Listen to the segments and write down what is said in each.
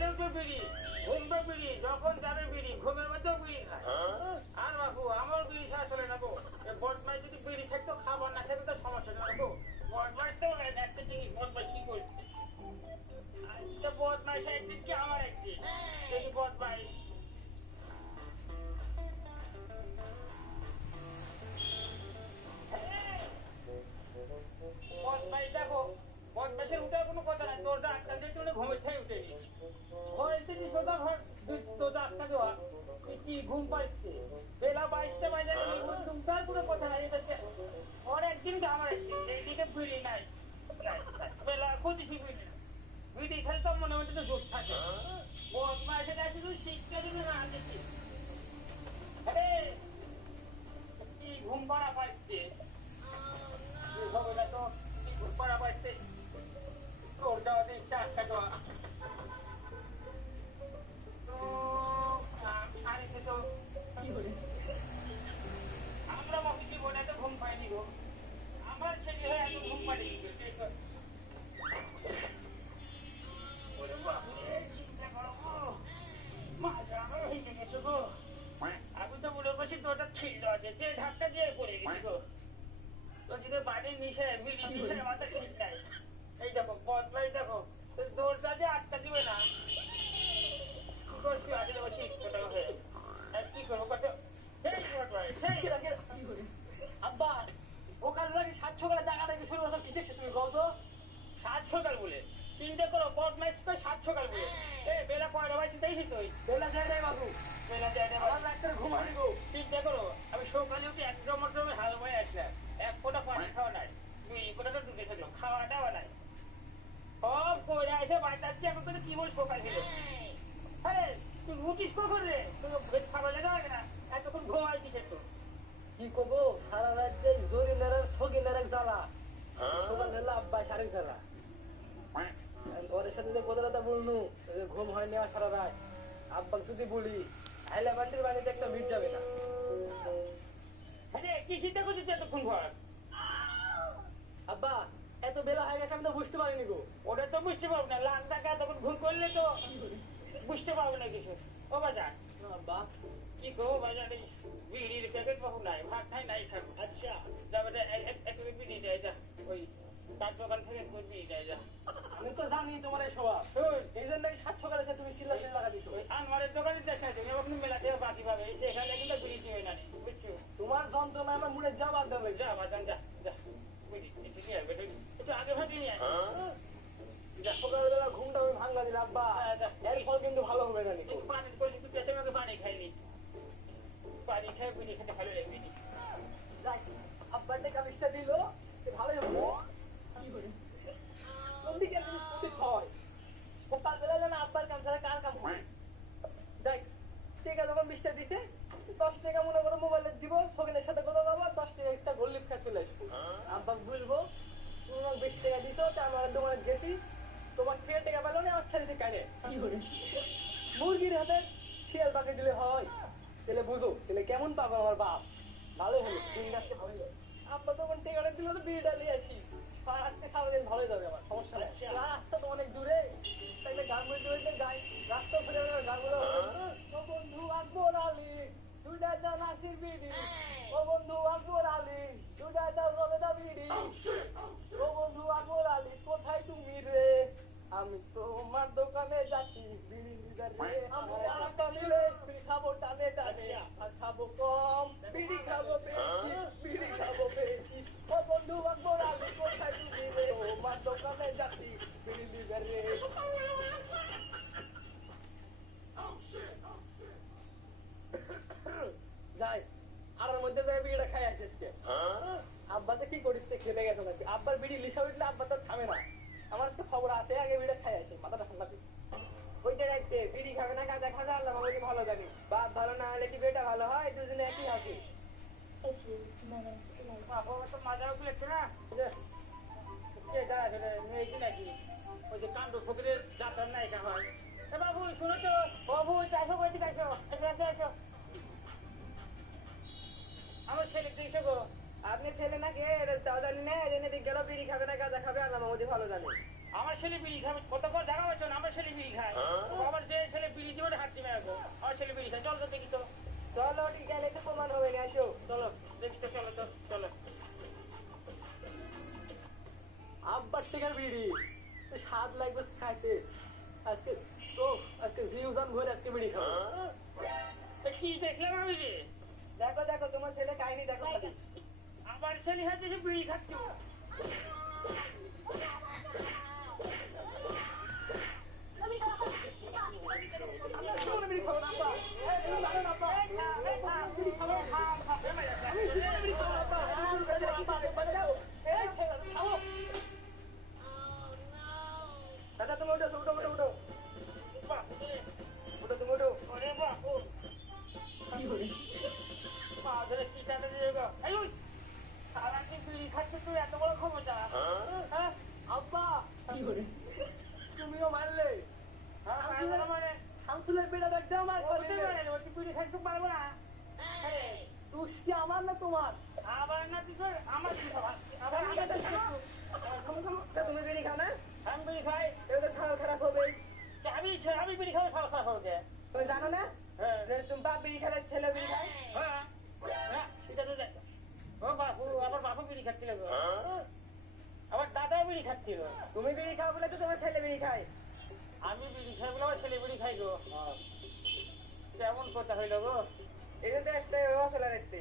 সকালেও তো বিড়ি ঘুমবে বিড়ি যখন যাবে বিড়ি ঘুমের মধ্যেও বিড়ি খায়। ওর একদিন কি আমার এইদিকে ফিরি নাই। বেলা ফিরি বিড়ি খেলে তো মনে হচ্ছে তো জোর থাকে। বদমাইশের কাছে তুই শিখতে দিবি না আগে সে ধাক্কা দিয়ে পড়ে গেছি গো। তো বাড়ির নিচে বিড়ি নিচে মাথা ঠিক নাই এই দেখো বদলাই দেখো। দৌড়টা যে আটকা দিবে না। করছি আগে বসি ওটা হয়ে কি করব? কত আব্বা ওখানে লাগে সাত সকালে টাকা থেকে শুরু করছ কিসে তুমি কও তো সাত সকাল বলে। চিন্তা করো বদমাইশ করে সাত সকাল বলে। এ বেলা কয়টা বাজছে তাইছি তুই বেলা যায় নাই বাবু। বেলা যায় না আমার ডাক্তার ঘুমানি গো। চিন্তা করো। সকালে উঠে একদম হাল হয়ে আসলাম। এক ফোঁটা পানি খাওয়া নাই। দুই ফোঁটা দুধে খেলাম খাওয়া দাওয়া নাই। সব করে এসে বাঁচাচ্ছি এখন কিন্তু কি বল সকাল হলো আরে তুই উঠিস কখন রে? তুই ভেদ খাবার লেগে হয় না? এতক্ষণ ঘুমাই দিছে তো কি করব? সারা রাত যে জরি নেড়ে সগি নেড়ে জ্বালা সকাল হলে আব্বা সারেক জ্বালা। ওর সাথে যে কথা কথা বলনু ঘুম হয়নি আর সারা রাত। আব্বা যদি বলি আইলা বান্ডির বাড়িতে একটা মিট যাবে না। কি চিন্তা করছিস এতক্ষণ ঘর আব্বা এত বেলা হয়ে গেছে আমি তো বুঝতে পারিনি গো। ওটা তো বুঝতে পারব না লাখ টাকা এতক্ষণ ঘুম করলে তো বুঝতে পারব না কিছু। ও বাজার। আব্বা। কি গো বাজারে বিড়ির প্যাকেট বহু নাই ভাত খাই নাই খাব। আচ্ছা। যাবে এক বিড়ি দেয় যা। ওই তার দোকান থেকে বিড়ি দেয় যা। আমি তো জানি তোমার এই স্বভাব। এই জন্যই সাত সকালে তুমি চিল্লা চিল্লা দিছো ওই আনোয়ারের দোকানে দেখা যায় আপনি মেলা থেকে বাকি পাবে এখানে কিন্তু বিড়ি দিবে না বুঝছ তোমার যন্ত্রণা আমার মুড়ে যা বাদ দেবে যা বাজান যা যা বিড়ি একটু নিয়ে আসবে একটু আগে ভাগে নিয়ে আয়। যা সকালবেলা ঘুমটা আমি লাগে আব্বার কাম ছাড়া কার কাম হয়? যাই টাকা যখন বিশটা দিতে দশ টাকা মনে করো মোবাইলে দিব সকিনের সাথে কথা বলব দশ টাকা একটা গোল্ড লিফ খাই চলে আসব। আব্বা বলব তুমি আমাকে বেশি টাকা দিছো তা আমার দোকানে গেছি। তোমার থেকে টাকা পেল না আমার ছেড়েছে কানে। মুরগির হাতে শিয়াল পাকে দিলে হয়। তাহলে বুঝো তাহলে কেমন পাবো আমার বাপ? ভালো হলো দিন গাছকে ভালো যাবে আব্বা তখন টেকাটা দিল তো বিয়ে ডালিয়ে আসি। আর আজকে খাওয়া দিন ভালোই যাবে আমার সমস্যা নেই। রাস্তা তো অনেক দূরে তাইলে গান বলতে বলতে যাই রাস্তা ফিরে গান বলে ও বন্ধু আকবর আলী দুইটা যা নাসির বিড়ি ও বন্ধু আকবর আলী দুইটা যা রবেদা বিড়ি ও বন্ধু আকবর আলী কোথায় তুমি রে আমি তোমার দোকানে যাচ্ছি বিড়ি দিদার রে। আমি টাকা নিলে খাব টানে টানে আর খাব কম বিড়ি খাব বেশি বিড়ি খাব বেশি ও বন্ধু আকবর আলী কোথায় তুমি রে তোমার দোকানে যাচ্ছি বিড়ি নিবার রে যাই আর ওর মধ্যে যাই বিড়িটা খাই আসিস কে আব্বা তো কি করিস তে খেতে গেছে নাকি? আব্বার বিড়ি লিসা উঠলে আব্বা তো থামে না। আমার আজকে খবর আছে, আগে বিড়িটা খাই আসি, মাথাটা ঠান্ডা ওইটা রাখতে বিড়ি খাবে না গাঁজা খাবে, আল্লাহ আমাকে ভালো জানি। বাপ ভালো না হলে কি বেটা ভালো হয়? দুজনে একই হাসি। কাণ্ড ফকিরের যাত্রার নায়িকা হয়। বাবু, শুনো তো, বাবু এসো এসো এসো আমার ছেলে দিয়েছ গো? আপনি ছেলে না কে তাও জানি না এই জন্য দিক বিড়ি খাবে না গাঁজা খাবে আল্লাহ আমাকে ভালো জানে। আমার ছেলে বিড়ি খাবে কত করে দেখা পাচ্ছ না আমার ছেলে বিড়ি খায়। আমার যে ছেলে বিড়ি জীবনে হাত দিবে এখন আমার ছেলে বিড়ি খায়। চল তো দেখি তো। চলো ঠিক গেলে তো প্রমাণ হবে না আসো। চলো দেখি তো চলো তো চলো। আব্বার টেকার বিড়ি। স্বাদ লাগবে খাইতে। আজকে তো আজকে জিউজান ভরে আজকে বিড়ি খাব। এ কি দেখলাম আমি দেখো দেখো তোমার ছেলে কাহিনী দেখো খালি। আমার ছেলে হাতে যে বিড়ি খাচ্ছে আমার পারে বিড়ি খাইতে পারব না? এই, দুষ্টি আমার না তোমার? আবার না তুই কর, আমার কি খাবার আবার আমার তো খাব। খামো খামো তা তুমি বিড়ি খাও না? আমি বিড়ি খাই। এগুলো ছাল খারাপ হবে। আমি আমি বিড়ি খাব হবে। তুমি জানো না? হ্যাঁ। তুমি বাপ বিড়ি খেলে ছেলে বিড়ি খায়? হ্যাঁ। হ্যাঁ তো ও বাপু আমার বাপু বিড়ি খাচ্ছিল গো। আমার দাদাও বিড়ি খাচ্ছিল। তুমি বিড়ি খাও বলে তো তোমার ছেলে বিড়ি খায়। আমি বিড়ি খাই বলে আমার ছেলে বিড়ি খাই গো। কেমন কথা হইল গো। এটা তো একটা অসলা রেখতে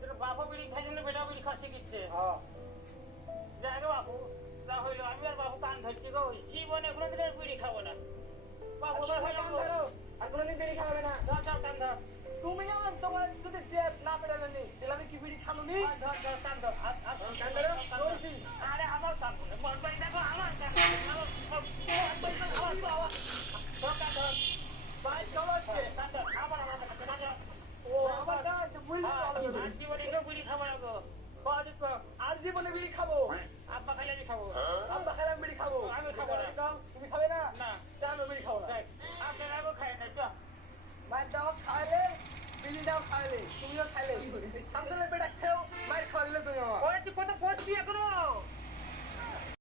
তোর বাপু বিড়ি খাই জন্য বেটাও বিড়ি খাওয়া শিখিচ্ছে। হ্যাঁ যাই গো বাপু যা হইল আমি আর বাপু কান ধরছি গো। জীবনে কোনো দিন আর বিড়ি খাব না। বাপু ধর হইল কান ধরো আর কোনোদিন বিড়ি খাবে না। ধর ধর কান ধর। তুমি আমার তোমার যদি ডেট না পেরালে নি তাহলে আমি কি বিড়ি খাব নি? ধর ধর কান ধর। আরে আমার কান ধরে বলবাই দেখো আমার কান ধরে। আমার আমার আমার তো আওয়াজ ধর কান ধর ভাই চলো আজকে কান ধর আমার আমার কান ধর কান ধর। ও আমার কাজ বুঝলি তো আর জীবনে কেউ বিড়ি খাব না গো খাওয়া দিত আর জীবনে বিড়ি খাব আব্বা খাইলে আমি খাব আব্বা খাইলে আমি বিড়ি খাব আমি খাব না। তুমি খাবে না না তা আমি বিড়ি খাব না দেখ আপনারা গো খাই না চ খাইলে তুমিও খাইলে সামনে বেটা